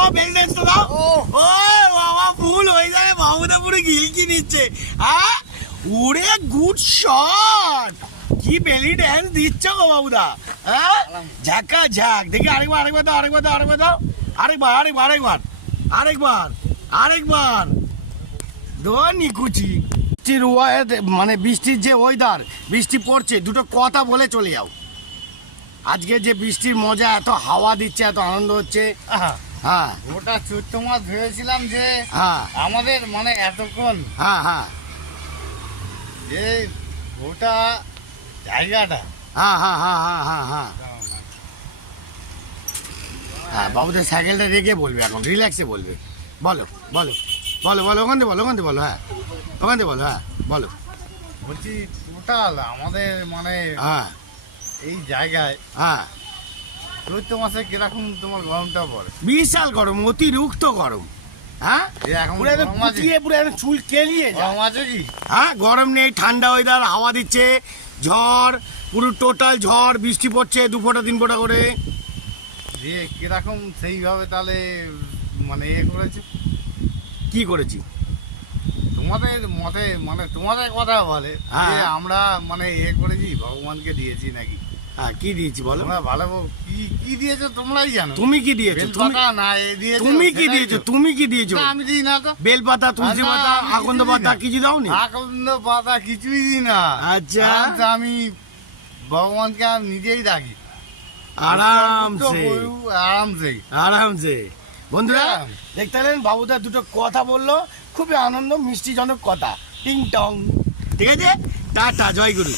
দাও bell dance তো দাও। ও বাবা ফুল হয়ে যায়, বাবুদা পুরো গিলকি নিচ্ছে। হ্যাঁ ওরে গুড শট, কি বেলি ড্যান্স দিচ্ছ গো বাবুদা। হ্যাঁ ঝাঁকা ঝাঁক দেখি, আরেকবার আরেকবার দাও, আরেকবার দাও, আরেকবার দাও, আরেকবার আরেকবার আরেকবার আরেকবার আরেকবার ধনি কুচি। বৃষ্টির মানে বৃষ্টির যে ওয়েদার, বৃষ্টি পড়ছে, দুটো কথা বলে চলে যাও। আজকে যে বৃষ্টির মজা, এত হাওয়া দিচ্ছে, এত আনন্দ হচ্ছে। হ্যাঁ ওটা চৈত্র মাস ভেবেছিলাম যে হ্যাঁ আমাদের মানে এতক্ষণ হ্যাঁ হ্যাঁ যে ওটা জায়গাটা হ্যাঁ হ্যাঁ হ্যাঁ হ্যাঁ হ্যাঁ হ্যাঁ হ্যাঁ বাবুদের সাইকেলটা রেখে বলবে, এখন রিল্যাক্সে বলবে। বলো বলো বলো বলো, ওখান থেকে বলো, ওখান থেকে বলো। হ্যাঁ ওখান থেকে বলো, হ্যাঁ বলো। বলছি টোটাল আমাদের মানে হ্যাঁ এই জায়গায় হ্যাঁ চৈত্র মাসে কিরকম তোমার গরমটা পড়ে? বিশাল গরম, অতিরিক্ত গরম। হ্যাঁ এই এখন পুরো একদম গরম আছে? কুচিয়ে, পুরো একদম চুল কেলিয়ে যায়। গরম আছে কি? হ্যাঁ গরম নেই, ঠান্ডা ওয়েদার, হাওয়া দিচ্ছে, ঝড়, পুরো টোটাল ঝড়, বৃষ্টি পড়ছে 2 ফোঁটা 3 ফোঁটা করে। যে কিরকম সেইভাবে তাহলে মানে করেছে কি করেছি? তোমাদের মতে, মানে তোমাদের কথা বলে হ্যাঁ। যে আমরা মানে করেছি, ভগবানকে দিয়েছি নাকি? হ্যাঁ কি দিয়েছি বলো? তোমরা ভালো কি কি দিয়েছো তোমরাই জানো। তুমি কি দিয়েছো? বেলপাতা না দিয়েছো? তুমি কি সেটাই দিয়েছো? তো। তুমি কি দিয়েছো? না, আমি দিই না তো। বেলপাতা, তুলসী না, পাতা, আমি আকন্দ কিছুই পাতা না। কিছু দাওনি? আকন্দ পাতা কিছুই দিই না। আচ্ছা। আমি ভগবানকে আর নিজেই ডাকি আরামসে আরামসে। আরামসে। বন্ধুরা হ্যাঁ। দেখতে পেলেন, বাবুদা দুটো কথা বললো, খুবই আনন্দ মিষ্টিজনক কথা, টিং টং। ঠিক আছে, টাটা, জয় গুরু।